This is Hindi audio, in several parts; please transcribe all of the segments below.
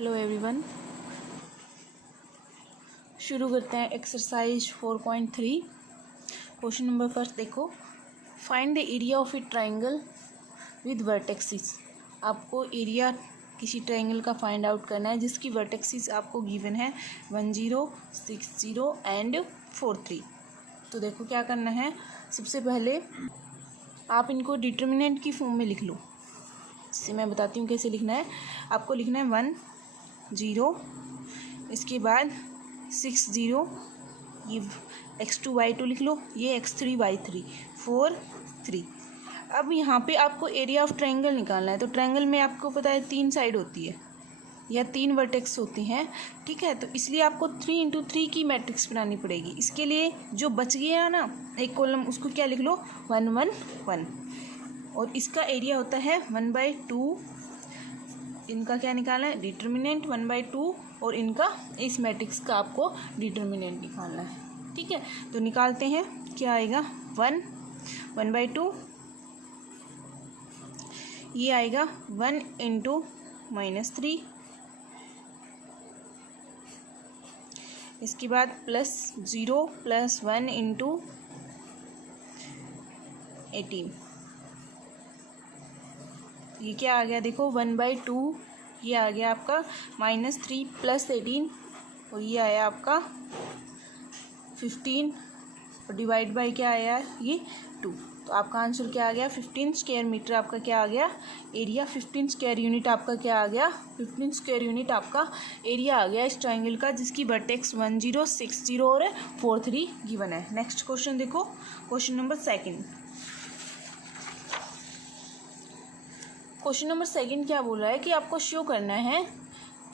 हेलो एवरीवन, शुरू करते हैं एक्सरसाइज 4.3। क्वेश्चन नंबर फर्स्ट देखो, find the area of a triangle with vertices. आपको एरिया किसी ट्राइंगल का फाइंड आउट करना है जिसकी वर्टेक्सिस आपको गिवन है 10, 60 एंड 43। तो देखो क्या करना है, सबसे पहले आप इनको डिटर्मिनेंट की फॉर्म में लिख लो। इससे मैं बताती हूँ कैसे लिखना है। आपको लिखना है 1, 0, इसके बाद 6, 0, ये x2 y2 लिख लो, ये x3 y3, 4, 3। अब यहाँ पे आपको एरिया ऑफ ट्रायंगल निकालना है। तो ट्रायंगल में आपको पता है 3 साइड होती है या 3 वर्टेक्स होती हैं, ठीक है। तो इसलिए आपको 3 × 3 की मैट्रिक्स बनानी पड़ेगी। इसके लिए जो बच गया ना एक कॉलम, उसको क्या लिख लो, 1, 1, 1। और इसका एरिया होता है 1/2। इनका क्या निकालना है, डिटर्मिनेंट 1/2, और इनका इस मैट्रिक्स का आपको डिटर्मिनेंट निकालना है, ठीक है। तो निकालते हैं, क्या आएगा, 1, 1/2, ये आएगा 1 × -3, इसके बाद +0 + 1 × 18। ये क्या आ गया, देखो 1/2, ये आ गया आपका -3 + 18, और ये आया आपका 15, और डिवाइड बाय क्या आया, ये 2। तो आपका आंसर क्या आ गया, 15 स्क्वायर मीटर आपका क्या आ गया, एरिया। 15 स्क्वायर यूनिट आपका क्या आ गया, 15 स्क्वायर यूनिट आपका एरिया आ गया इस ट्राइंगल का जिसकी वर्टेक्स 10, 60 और 43 गिवन है। नेक्स्ट क्वेश्चन देखो, question number second. Question number second क्या बोल रहा है कि आपको शो करना है,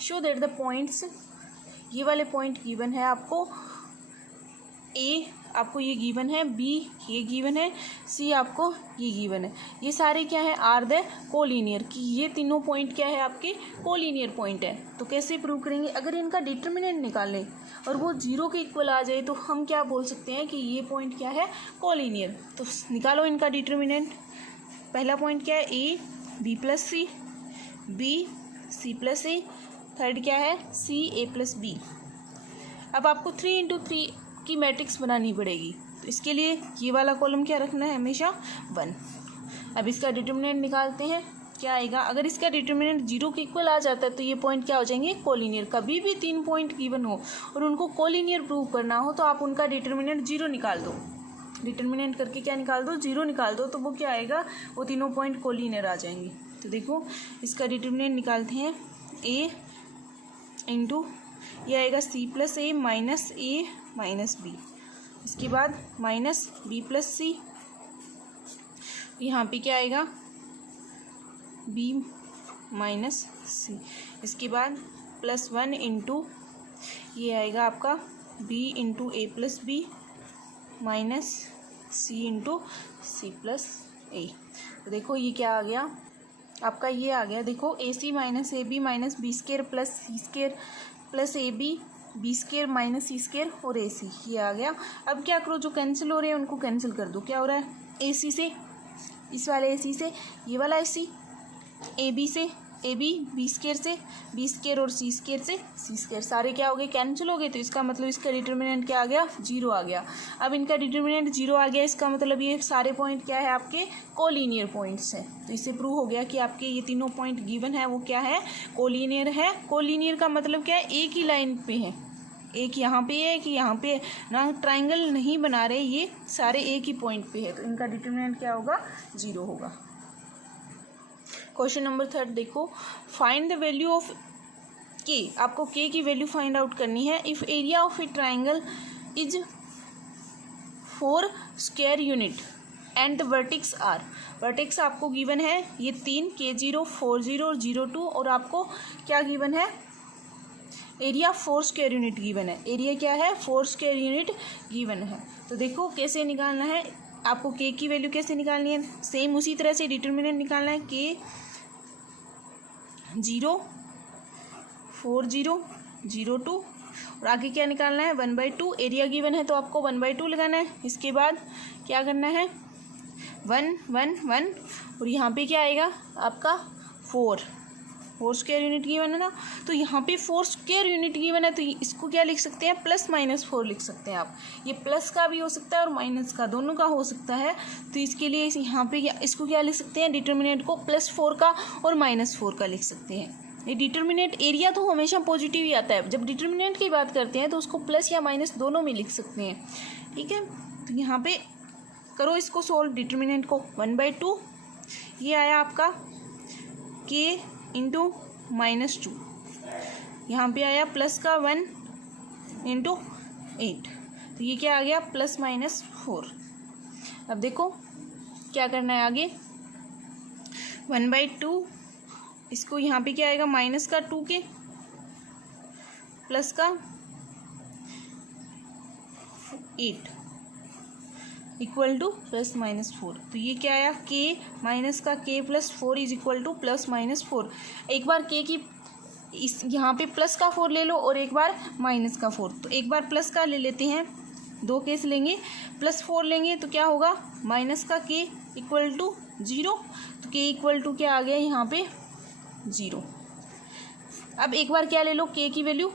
शो दैट द पॉइंट्स, ये वाले पॉइंट गिवन है आपको। ए आपको ये गिवन है, बी ये गिवन है, सी आपको ये गिवन है। ये सारे क्या है, आर द कोलिनियर, कि ये तीनों पॉइंट क्या है, आपके कोलिनियर पॉइंट है। तो कैसे प्रूव करेंगे, अगर इनका डिटर्मिनेंट निकालें और वो 0 के इक्वल आ जाए तो हम क्या बोल सकते हैं कि ये पॉइंट क्या है, कोलिनियर। तो निकालो इनका डिटर्मिनेंट। पहला पॉइंट क्या है, ए b + c, b c + a, third क्या है, c a + b। अब आपको 3 × 3 की मैट्रिक्स बनानी पड़ेगी। तो इसके लिए ये वाला कॉलम क्या रखना है, हमेशा 1। अब इसका डिटर्मिनेंट निकालते हैं, क्या आएगा। अगर इसका डिटर्मिनेंट 0 के इक्वल आ जाता है तो ये पॉइंट क्या हो जाएंगे, कोलिनियर। कभी भी 3 पॉइंट गिवन हो और उनको कोलिनियर प्रूव करना हो तो आप उनका डिटर्मिनेंट 0 निकाल दो। डिटर्मिनेंट करके क्या निकाल दो, 0 निकाल दो, तो वो क्या आएगा, वो तीनों पॉइंट कोलिनियर आ जाएंगे। तो देखो इसका डिटर्मिनेंट निकालते हैं, a × ये आएगा c + a - b, इसके बाद -b + c, यहाँ पे क्या आएगा, b - c, इसके बाद +1 × ये आएगा आपका b × a + b -c × c + a। तो देखो ये क्या आ गया आपका, ये आ गया, देखो AC - AB - B² + C² + AB, B² - C² और AC, ये आ गया। अब क्या करो, जो कैंसिल हो रहे हैं उनको कैंसिल कर दो। क्या हो रहा है, AC से, इस वाले AC से ये वाला AC, AB से AB, B² से B² और C² से C², सारे क्या हो गए, कैंसिल हो गए। तो इसका मतलब इसका डिटर्मिनेंट क्या आ गया, 0 आ गया। अब इनका डिटर्मिनेंट 0 आ गया, इसका मतलब ये सारे पॉइंट क्या है, आपके कोलिनियर पॉइंट्स हैं। तो इससे प्रूव हो गया कि आपके ये तीनों पॉइंट गिवन है वो क्या है, कोलिनियर है। कोलिनियर का मतलब क्या है, एक ही लाइन पे है, एक यहाँ पे है, एक यहाँ पे ना, ट्राइंगल नहीं बना रहे, ये सारे एक ही पॉइंट पे है। तो इनका डिटर्मिनेंट क्या होगा, 0 होगा। क्वेश्चन नंबर थर्ड देखो, find the value of k. आपको के की वैल्यू फाइंड आउट करनी है। If area of a triangle is 4 square unit and the vertex are, vertex आपको गिवन है ये 3, K0, 40 और 02, और आपको क्या गिवन है, एरिया 4 स्क्वायर यूनिट गिवन है। एरिया क्या है, 4 स्क्वायर यूनिट गिवन है। तो देखो कैसे निकालना है, आपको के की वैल्यू कैसे निकालनी है, सेम उसी तरह से डिटर्मिनेंट निकालना है। K0, 40, 02, और आगे क्या निकालना है, 1/2। एरिया गिवन है तो आपको 1/2 लगाना है। इसके बाद क्या करना है, 1, 1, 1, और यहाँ पे क्या आएगा आपका 4, 4 स्क्वायर यूनिट गिवन है ना, तो यहाँ पे 4 स्क्वायर यूनिट गिवन है, तो इसको क्या लिख सकते हैं, +-4 लिख सकते हैं आप। ये प्लस का भी हो सकता है और माइनस का, दोनों का हो सकता है। तो इसके लिए यहाँ पे इसको क्या लिख सकते हैं, डिटर्मिनेंट को +4 का और -4 का लिख सकते हैं। ये डिटर्मिनेंट एरिया तो हमेशा पॉजिटिव ही आता है, जब डिटर्मिनेंट की बात करते हैं तो उसको प्लस या माइनस दोनों में लिख सकते हैं, ठीक है। तो यहाँ पे करो इसको सोल्व, डिटर्मिनेंट को 1/2, ये आया आपका k × -2, यहाँ पे आया प्लस का 1 × 8, तो ये क्या आ गया +-4। अब देखो क्या करना है आगे, 1/2, इसको यहाँ पे क्या आएगा -2k प्लस का 8 इक्वल टू +-4। तो ये क्या आया, k माइनस का k + 4 इज इक्वल टू +-4। एक बार k की इस यहाँ पे प्लस का 4 ले लो और एक बार माइनस का 4। तो एक बार प्लस का ले लेते हैं, 2 केस लेंगे, +4 लेंगे तो क्या होगा, माइनस का k इक्वल टू 0। तो k इक्वल टू क्या आ गया यहाँ पे 0। अब एक बार क्या ले लो, k की वैल्यू,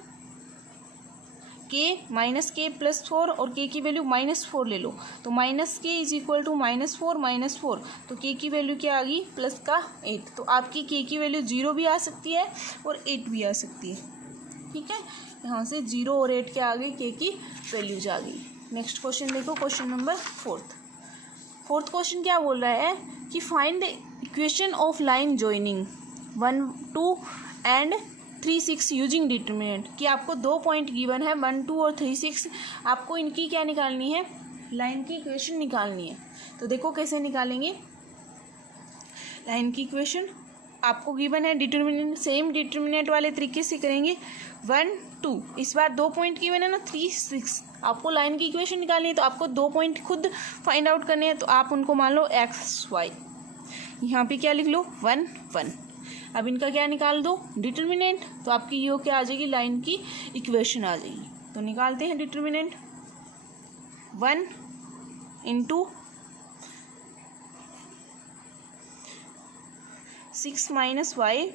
k -k + 4 और k की वैल्यू -4 ले लो, तो -k इज इक्वल टू -4, तो k की वैल्यू क्या आ गई +8। तो आपकी k की वैल्यू 0 भी आ सकती है और 8 भी आ सकती है, ठीक है। यहाँ से 0 और 8 क्या आ गई, k की वैल्यूज आ गई। नेक्स्ट क्वेश्चन देखो, क्वेश्चन नंबर 4th क्वेश्चन क्या बोल रहा है कि find the equation of line joining 1, 2 and 3, 6 using determinant, कि आपको 2 पॉइंट गिवन है 1, 2 और 3, 6, आपको इनकी क्या निकालनी है, लाइन की इक्वेशन निकालनी है। तो देखो कैसे निकालेंगे लाइन की इक्वेशन, आपको गिवन है डिटर्मिनेंट, सेम डिटर्मिनेंट वाले तरीके से करेंगे। 1, 2, इस बार 2 पॉइंट गिवन है ना, 3, 6, आपको लाइन की इक्वेशन निकालनी है, तो आपको 2 पॉइंट खुद फाइंड आउट करने हैं। तो आप उनको मान लो x, y, यहाँ पे क्या लिख लो 1, 1। अब इनका क्या निकाल दो, डिटर्मिनेंट, तो आपकी ये क्या आ जाएगी, लाइन की इक्वेशन आ जाएगी। तो निकालते हैं डिटर्मिनेंट, 1 × 6 - y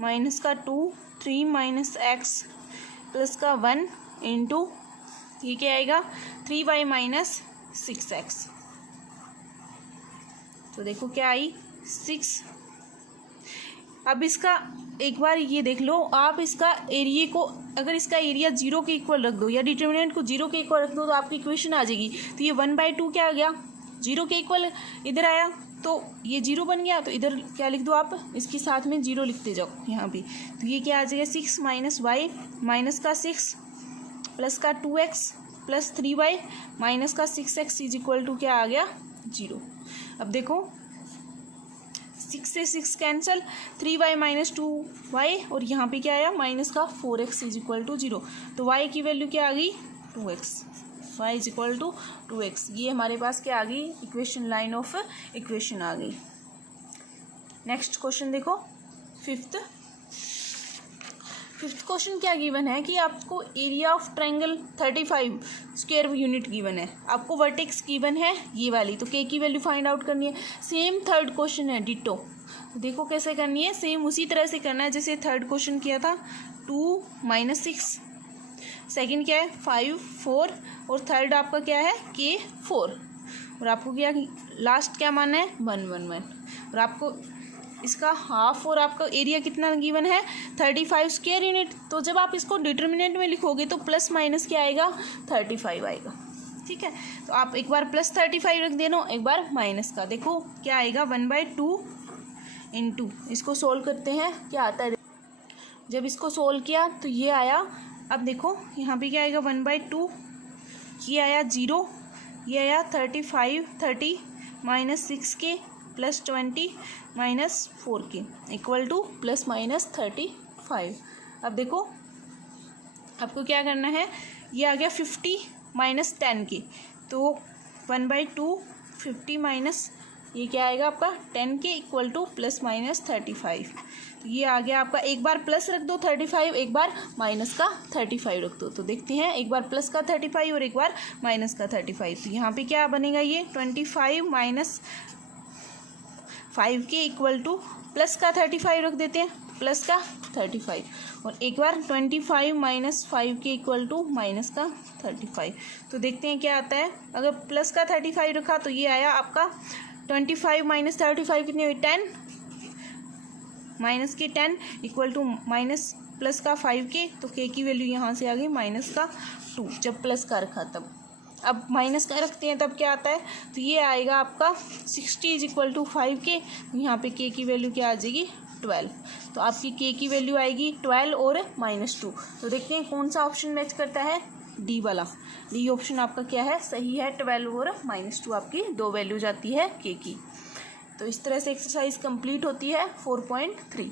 माइनस का 2, 3 - x प्लस का 1 × ये क्या आएगा 3y - 6x। तो देखो क्या आई 6। अब इसका एक बार ये देख लो आप, इसका एरिया को, अगर इसका एरिया 0 के इक्वल रख दो या डिटर्मिनेंट को 0 के इक्वल रख दो तो आपकी इक्वेशन आ जाएगी। तो ये 1/2 क्या आ गया, 0 के इक्वल इधर आया तो ये 0 बन गया, तो इधर क्या लिख दो आप, इसके साथ में 0 लिखते जाओ यहाँ पे। तो ये क्या आ जाएगा 6 - y माइनस का 6 प्लस का 2x प्लस 3y माइनस का 6x इज इक्वल टू क्या आ गया 0। अब देखो 6 से 6 कैंसल, 3y - 2y और यहाँ पे क्या आया माइनस का 4x इज इक्वल टू 0। तो y की वैल्यू क्या आ गई 2x, y is equal to 2x। ये हमारे पास क्या आ गई इक्वेशन, लाइन ऑफ इक्वेशन आ गई। नेक्स्ट क्वेश्चन देखो, फिफ्थ क्वेश्चन क्या गिवन है कि आपको area of triangle 35 square unit given है, आपको वर्टेक्स गिवन है ये वाली, तो k की वैल्यू फाइंड आउट करनी है। सेम थर्ड क्वेश्चन है डिटो, तो देखो कैसे करनी है, सेम उसी तरह से करना है जैसे थर्ड क्वेश्चन किया था। 2 - 6, सेकंड क्या है 5, 4 और थर्ड आपका क्या है k 4 और आपको क्या लास्ट क्या मानना है 1, 1, 1 और आपको इसका हाफ और आपका एरिया कितना गिवन है 35 स्क्वायर यूनिट। तो जब आप इसको डिटर्मिनेंट में लिखोगे तो प्लस माइनस क्या आएगा 35 आएगा, ठीक है। तो आप एक बार प्लस 35 रख देना, एक बार माइनस का, देखो क्या आएगा 1/2 × इसको सोल्व करते हैं क्या आता है। जब इसको सोल्व किया तो ये आया, अब देखो यहाँ पे क्या आएगा 1/2, ये आया 0, ये आया 35 30 -6k plus 20 -4k equal to ±35। अब देखो आपको क्या करना है, ये आ गया 50 - 10k, तो 1/2 50 माइनस ये क्या आएगा आपका 10k इक्वल टू ±35। ये आ गया आपका, एक बार प्लस रख दो 35, एक बार माइनस का 35 रख दो। तो देखते हैं एक बार प्लस का 35 और एक बार माइनस का 35। तो यहाँ पे क्या बनेगा, ये 25 - 5k इक्वल टू प्लस का 35 रख देते हैं, प्लस का 35, और एक बार 25 minus 5k equal to minus का 35। तो देखते हैं क्या आता है। अगर प्लस का 35 रखा तो ये आया आपका 25 माइनस 35 कितनी हुई 10, माइनस की 10 इक्वल टू माइनस प्लस का 5k, तो k की वैल्यू यहाँ से आ गई माइनस का 2 जब प्लस का रखा तब। अब माइनस का रखते हैं तब क्या आता है, तो ये आएगा आपका 60 इज इक्वल टू 5k, यहाँ पे k की वैल्यू क्या आ जाएगी 12। तो आपकी k की वैल्यू आएगी 12 और -2। तो देखते हैं कौन सा ऑप्शन मैच करता है, डी वाला। डी ऑप्शन आपका क्या है, सही है, 12 और -2 आपकी दो वैल्यू जाती है k की। तो इस तरह से एक्सरसाइज कंप्लीट होती है 4.3।